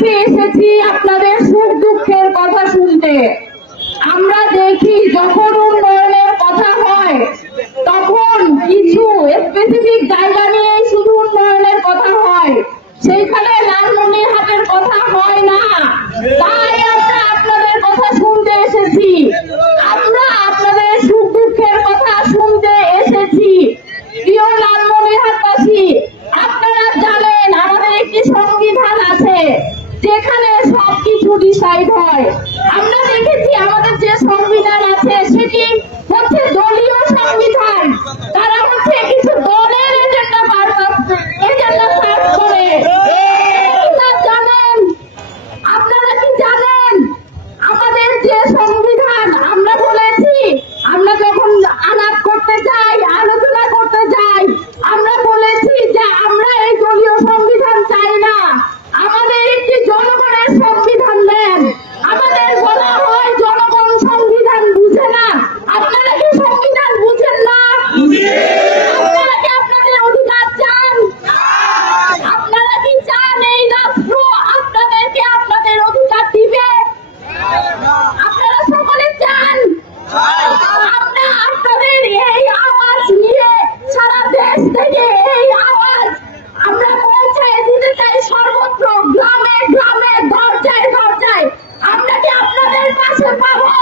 কাছে এসেছি আপনাদের সুখ দুঃখের কথা শুনতে। আমরা দেখি যখন উন্নয়নের কথা হয় তখন কিছু স্পেসিফিক জায়গা নিয়ে শুধু উন্নয়নের কথা হয়, সেইখানে লালমনিরহাটের কথা হয় না। তাই আমরা আপনাদের কথা শুনতে এসেছি, আমরা আপনাদের সুখ দুঃখের কথা শুনতে এসেছি। প্রিয় লালমনিরহাটবাসী, আপনারা জানেন আমাদের একটি সংবিধান আছে যেখানে সবকিছু ডিসাইড হয়। আমরা দেখেছি আমাদের যে সংবিধান আছে সেটি হচ্ছে দলীয় সংবিধান। তারা হচ্ছে কিছু দলের এজেন্ডা সার্চ করে। জানেন আপনারা কি জানেন আমাদের যে সংবিধান আমরা বলেছি, আমরা যখন আলাপ করতে যাই, আলোচনা করতে যাই, আমরা বলেছি যে আমরা এই দলীয় সংবিধান চাই না, আমাদের একটি জনগণের সংবিধান দেন। আমাদের বলা হয় জনগণ সংবিধান বুঝে না। আপনারা কি সংবিধান বুঝেন না? আপনারা কি আপনাদের অধিকার চান? আপনারা কি চান এই রাষ্ট্র আপনাদেরকে আপনাদের অধিকার দিবে? আপনারা সকলে চান? আমরা আপনাদের এই আওয়াজ নিয়ে সারা দেশ থেকে এই আওয়াজ আমরা পৌঁছায় দিতে চাই সর্বত্র, গ্রামে গ্রামে, দরজায় দরজায়। আমরা কি আপনাদের পাশে পাবো?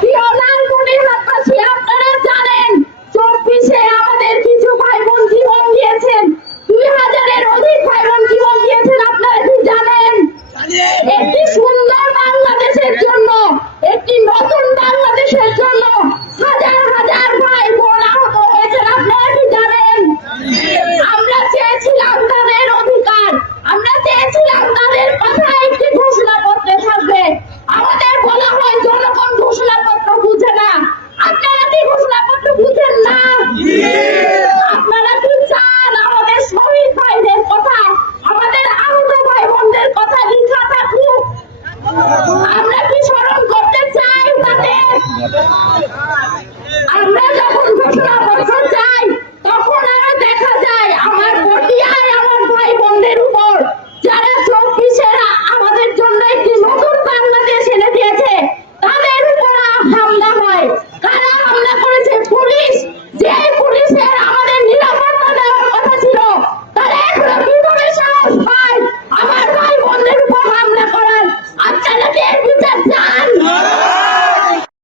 প্রিয় লালমনিরহাটবাসী, আপনারা জানেন 24-এ আমাদের কিছু ভাই বোন জীবন দিয়েছেন, 2000-এর অধিক ভাই বোন জীবন দিয়েছেন। আপনারা কি জানেন? একটি সুন্দর বাংলাদেশের জন্য, একটি নতুন বাংলাদেশের জন্য হাজার হাজার ভাই বোন আহত হয়েছেন। আপনারা কি জানেন? আমরা চেয়েছিলাম তাদের অধিকার, আমরা চেয়েছিলাম তাদের কথা একটি ঘোষণাপত্রে থাকবে। আমাদের বলা হয় জনগণ ঘোষণাপত্র বুঝে না। আপনারা কি ঘোষণাপত্র বুঝেন না? আপনারা কি চান আমাদের শহীদ ভাইদের কথা, আমাদের আহত ভাই বোনদের কথা লিখা থাকুক? আমরা কি স্মরণ করতে চাই তাদের?